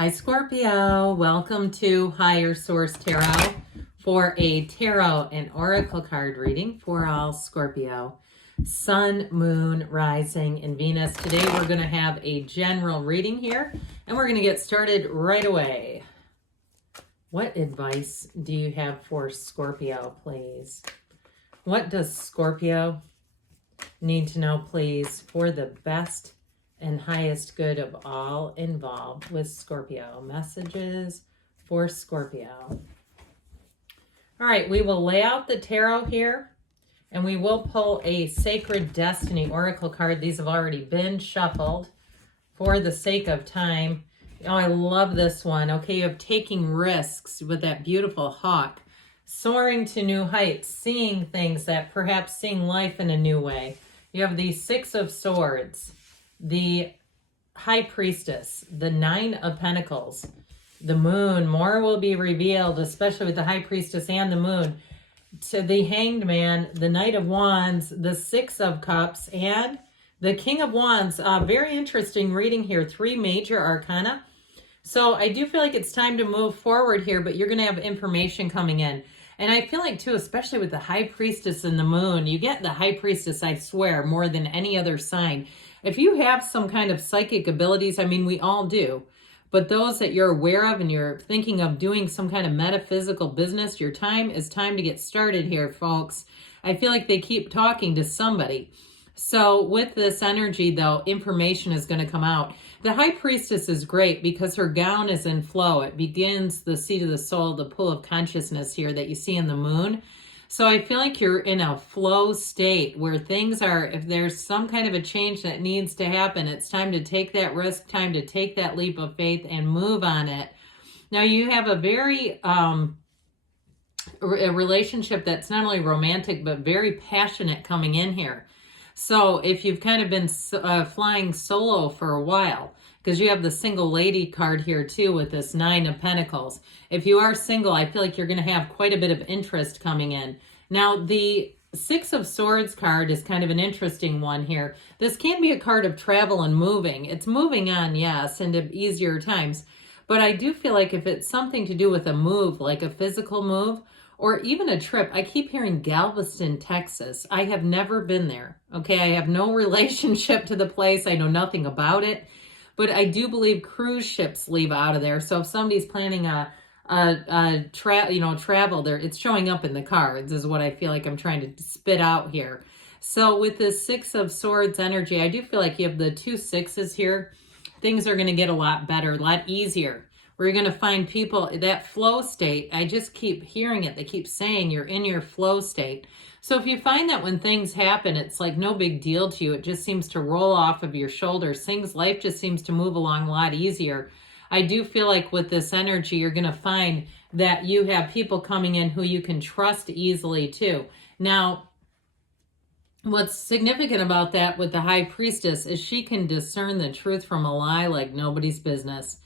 Hi Scorpio, welcome to Higher Source Tarot for a tarot and oracle card reading for all Scorpio. Sun, Moon, Rising, and Venus. Today we're going to have a general reading here and we're going to get started right away. What advice do you have for Scorpio, please? What does Scorpio need to know, please, for the best and highest good of all involved with Scorpio? Messages for Scorpio. All right, we will lay out the tarot here and we will pull a Sacred Destiny Oracle card. These have already been shuffled for the sake of time. Oh, I love this one. Okay, you have taking risks with that beautiful hawk, soaring to new heights, seeing things that perhaps seeing life in a new way. You have the Six of Swords, the High Priestess, the Nine of Pentacles, the Moon. More will be revealed, especially with the High Priestess and the Moon. To the Hanged Man, the Knight of Wands, the Six of Cups, and the King of Wands. Very interesting reading here. 3 major arcana. So I do feel like it's time to move forward here, but you're going to have information coming in. And I feel like, too, especially with the High Priestess and the Moon, you get the High Priestess, I swear, more than any other sign. If you have some kind of psychic abilities, I mean, we all do, but those that you're aware of and you're thinking of doing some kind of metaphysical business, your time is time to get started here, folks. I feel like they keep talking to somebody. So with this energy, though, information is going to come out. The High Priestess is great because her gown is in flow. It begins the seat of the soul, the pool of consciousness here that you see in the Moon. So I feel like you're in a flow state where things are, if there's some kind of a change that needs to happen, it's time to take that risk, time to take that leap of faith and move on it. Now you have a very, a relationship that's not only romantic, but very passionate coming in here. So if you've kind of been flying solo for a while, because you have the single lady card here too with this Nine of Pentacles. If you are single, I feel like you're going to have quite a bit of interest coming in. Now, the Six of Swords card is kind of an interesting one here. This can be a card of travel and moving. It's moving on, yes, into easier times. But I do feel like if it's something to do with a move, like a physical move, or even a trip. I keep hearing Galveston, Texas. I have never been there. Okay, I have no relationship to the place. I know nothing about it. But I do believe cruise ships leave out of there. So if somebody's planning travel there, it's showing up in the cards is what I feel like I'm trying to spit out here. So with the Six of Swords energy, I do feel like you have the 2 sixes here. Things are going to get a lot better, a lot easier. We're going to find people, that flow state, I just keep hearing it. They keep saying you're in your flow state. So if you find that when things happen, it's like no big deal to you. It just seems to roll off of your shoulders. Life just seems to move along a lot easier. I do feel like with this energy, you're going to find that you have people coming in who you can trust easily too. Now, what's significant about that with the High Priestess is she can discern the truth from a lie like nobody's business,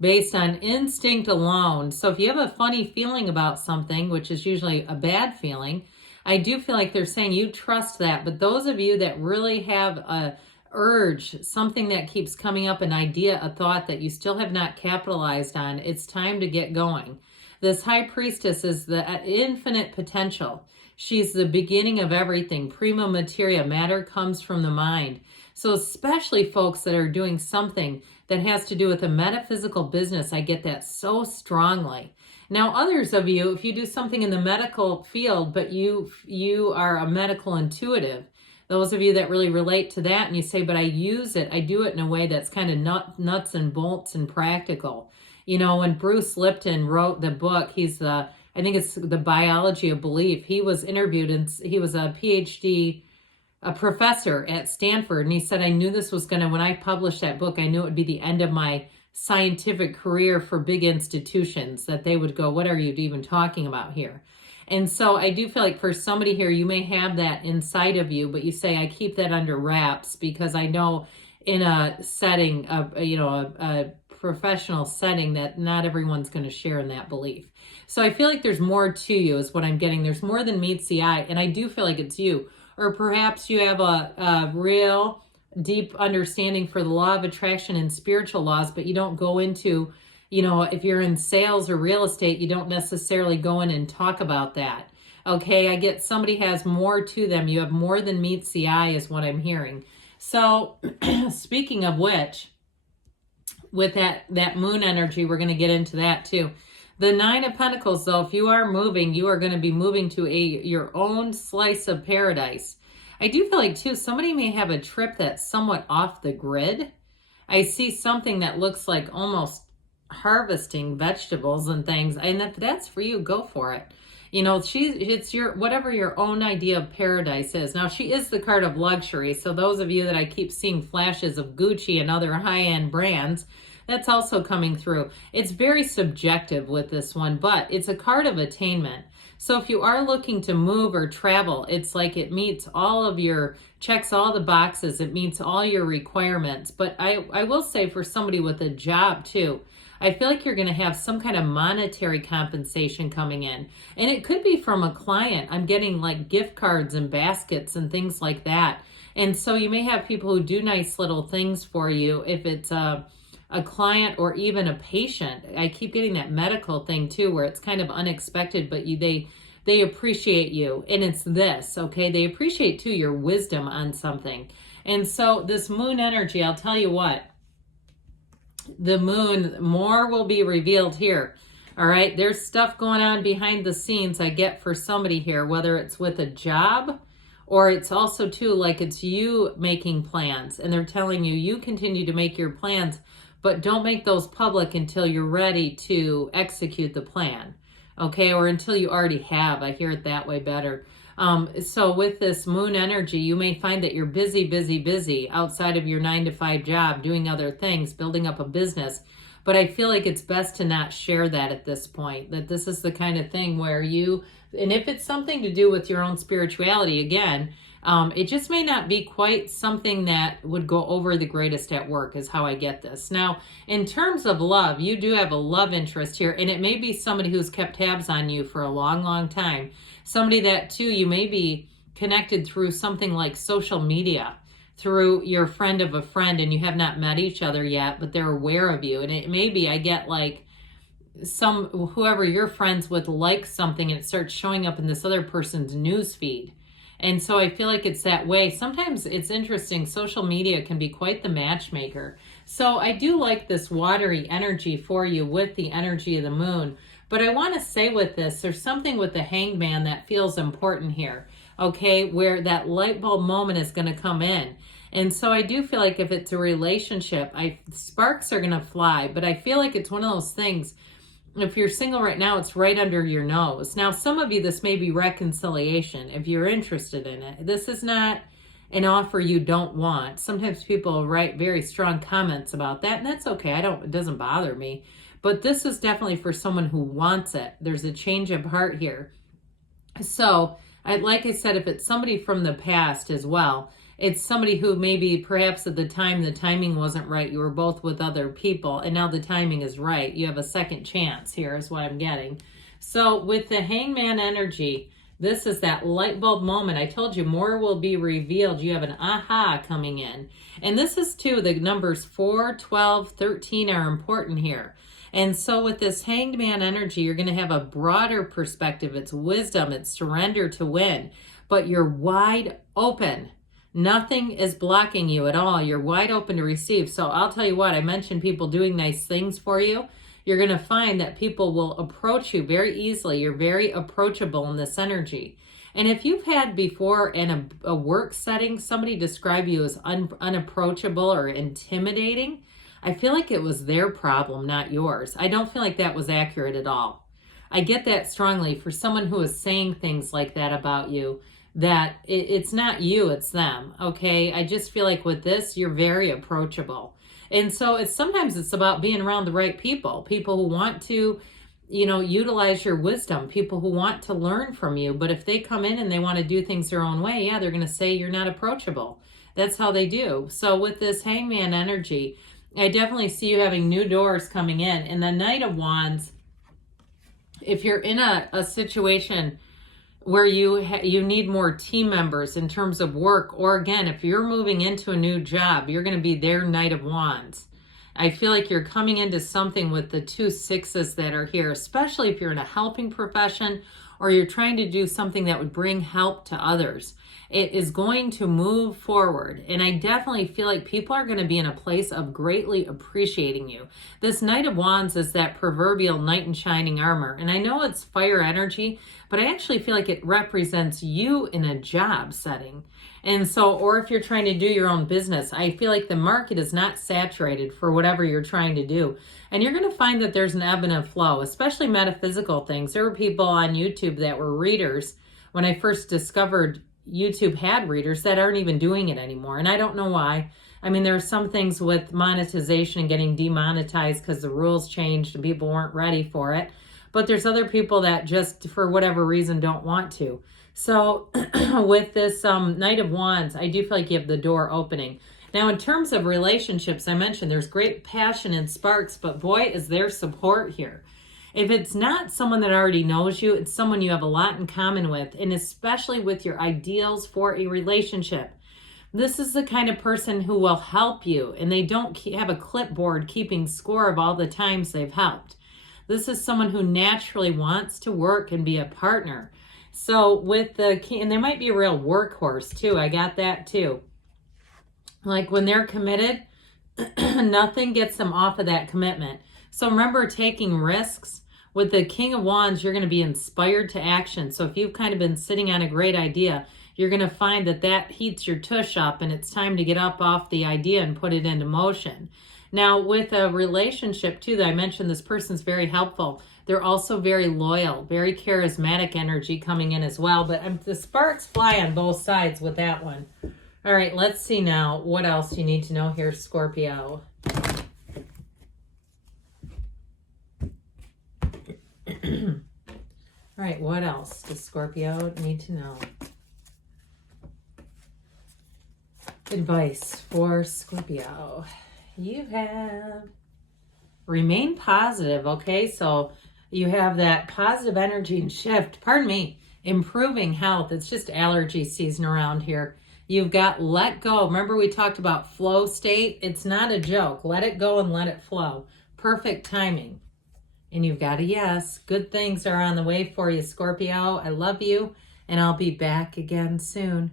based on instinct alone. So if you have a funny feeling about something, which is usually a bad feeling, I do feel like they're saying you trust that. But those of you that really have a urge, something that keeps coming up, an idea, a thought that you still have not capitalized on, it's time to get going. This High Priestess is the infinite potential. She's the beginning of everything. Prima materia, matter comes from the mind. So especially folks that are doing something that has to do with a metaphysical business, I get that so strongly. Now, others of you, if you do something in the medical field, but you are a medical intuitive, those of you that really relate to that and you say, but I use it, I do it in a way that's kind of nuts and bolts and practical. You know, when Bruce Lipton wrote the book, I think it's The Biology of Belief. He was interviewed and he was a PhD, a professor at Stanford. And he said, I knew this was when I published that book, I knew it would be the end of my scientific career for big institutions, that they would go, what are you even talking about here? And so I do feel like for somebody here, you may have that inside of you, but you say, I keep that under wraps because I know in a setting of, a professional setting that not everyone's going to share in that belief. So I feel like there's more to you is what I'm getting. There's more than meets the eye. And I do feel like it's you. Or perhaps you have a real deep understanding for the law of attraction and spiritual laws, but you don't go into You know, if you're in sales or real estate, you don't necessarily go in and talk about that. Okay, I get somebody has more to them. You have more than meets the eye is what I'm hearing. So speaking of which, with that moon energy, we're going to get into that too. The Nine of Pentacles, though, if you are moving, you are going to be moving to your own slice of paradise. I do feel like, too, somebody may have a trip that's somewhat off the grid. I see something that looks like almost harvesting vegetables and things. And if that's for you, go for it. You know, it's your, whatever your own idea of paradise is. Now, she is the card of luxury. So those of you that I keep seeing flashes of Gucci and other high-end brands, that's also coming through. It's very subjective with this one, but it's a card of attainment. So if you are looking to move or travel, it's like it meets all of your, checks all the boxes. It meets all your requirements. But I will say for somebody with a job too, I feel like you're going to have some kind of monetary compensation coming in. And it could be from a client. I'm getting like gift cards and baskets and things like that. And so you may have people who do nice little things for you if it's a client or even a patient. I keep getting that medical thing too, where it's kind of unexpected, but they appreciate you. And it's this, okay? They appreciate too your wisdom on something. And so this moon energy, I'll tell you what, the moon, more will be revealed here. All right, there's stuff going on behind the scenes I get for somebody here, whether it's with a job or it's also too like it's you making plans and they're telling you, you continue to make your plans, but don't make those public until you're ready to execute the plan, okay? Or until you already have. I hear it that way better. So with this moon energy, you may find that you're busy, busy, busy outside of your 9-to-5 job, doing other things, building up a business. But I feel like it's best to not share that at this point, that this is the kind of thing where you, and if it's something to do with your own spirituality, again, it just may not be quite something that would go over the greatest at work is how I get this. Now, in terms of love, you do have a love interest here, and it may be somebody who's kept tabs on you for a long, long time. Somebody that, too, you may be connected through something like social media, through your friend of a friend, and you have not met each other yet, but they're aware of you. And it may be, I get like, whoever you're friends with likes something, and it starts showing up in this other person's news feed. And so I feel like it's that way. Sometimes it's interesting. Social media can be quite the matchmaker. So I do like this watery energy for you with the energy of the moon. But I want to say with this, there's something with the Hanged Man that feels important here, okay, where that light bulb moment is going to come in. And so I do feel like if it's a relationship, sparks are going to fly. But I feel like it's one of those things. If you're single right now, it's right under your nose. Now, some of you, this may be reconciliation if you're interested in it. This is not an offer you don't want. Sometimes people write very strong comments about that, and that's okay. It doesn't bother me. But this is definitely for someone who wants it. There's a change of heart here. So, like I said, if it's somebody from the past as well, it's somebody who maybe perhaps at the time the timing wasn't right. You were both with other people and now the timing is right. You have a second chance here is what I'm getting. So with the Hangman energy, this is that light bulb moment. I told you more will be revealed. You have an aha coming in. And this is too, the numbers 4, 12, 13 are important here. And so with this Hanged Man energy, you're going to have a broader perspective. It's wisdom. It's surrender to win. But you're wide open. Nothing is blocking you at all. You're wide open to receive. So I'll tell you what, I mentioned people doing nice things for you. You're going to find that people will approach you very easily. You're very approachable in this energy. And if you've had before in a work setting, somebody describe you as unapproachable or intimidating, I feel like it was their problem, not yours. I don't feel like that was accurate at all. I get that strongly for someone who is saying things like that about you, that it's not you, it's them, okay? I just feel like with this, you're very approachable. And so sometimes it's about being around the right people who want to, utilize your wisdom, people who want to learn from you. But if they come in and they want to do things their own way, yeah, they're going to say you're not approachable. That's how they do. So with this Hangman energy, I definitely see you having new doors coming in. And the Knight of Wands, if you're in a situation where you need more team members in terms of work, or again, if you're moving into a new job, you're going to be their Knight of Wands. I feel like you're coming into something with the 2 sixes that are here, especially if you're in a helping profession or you're trying to do something that would bring help to others. It is going to move forward. And I definitely feel like people are going to be in a place of greatly appreciating you. This Knight of Wands is that proverbial knight in shining armor. And I know it's fire energy, but I actually feel like it represents you in a job setting. And so, or if you're trying to do your own business, I feel like the market is not saturated for whatever you're trying to do. And you're going to find that there's an ebb and a flow, especially metaphysical things. There were people on YouTube that were readers when I first discovered YouTube had readers that aren't even doing it anymore. And I don't know why. I mean, there are some things with monetization and getting demonetized because the rules changed and people weren't ready for it. But there's other people that just, for whatever reason, don't want to. So with this Knight of Wands, I do feel like you have the door opening. Now, in terms of relationships, I mentioned there's great passion and sparks, but boy, is there support here. If it's not someone that already knows you, it's someone you have a lot in common with, and especially with your ideals for a relationship. This is the kind of person who will help you, and they don't have a clipboard keeping score of all the times they've helped. This is someone who naturally wants to work and be a partner. So with the king, and they might be a real workhorse too. I got that too. Like when they're committed, nothing gets them off of that commitment. So remember taking risks. With the King of Wands, you're going to be inspired to action. So if you've kind of been sitting on a great idea, you're going to find that that heats your tush up and it's time to get up off the idea and put it into motion. Now, with a relationship too, that I mentioned, this person's very helpful. They're also very loyal, very charismatic energy coming in as well. But the sparks fly on both sides with that one. All right, let's see now what else you need to know here, Scorpio. All right, what else does Scorpio need to know? Advice for Scorpio. You have remain positive, okay? So you have that positive energy and shift. Pardon me, improving health. It's just allergy season around here. You've got let go. Remember we talked about flow state? It's not a joke. Let it go and let it flow. Perfect timing. And you've got a yes. Good things are on the way for you, Scorpio. I love you, and I'll be back again soon.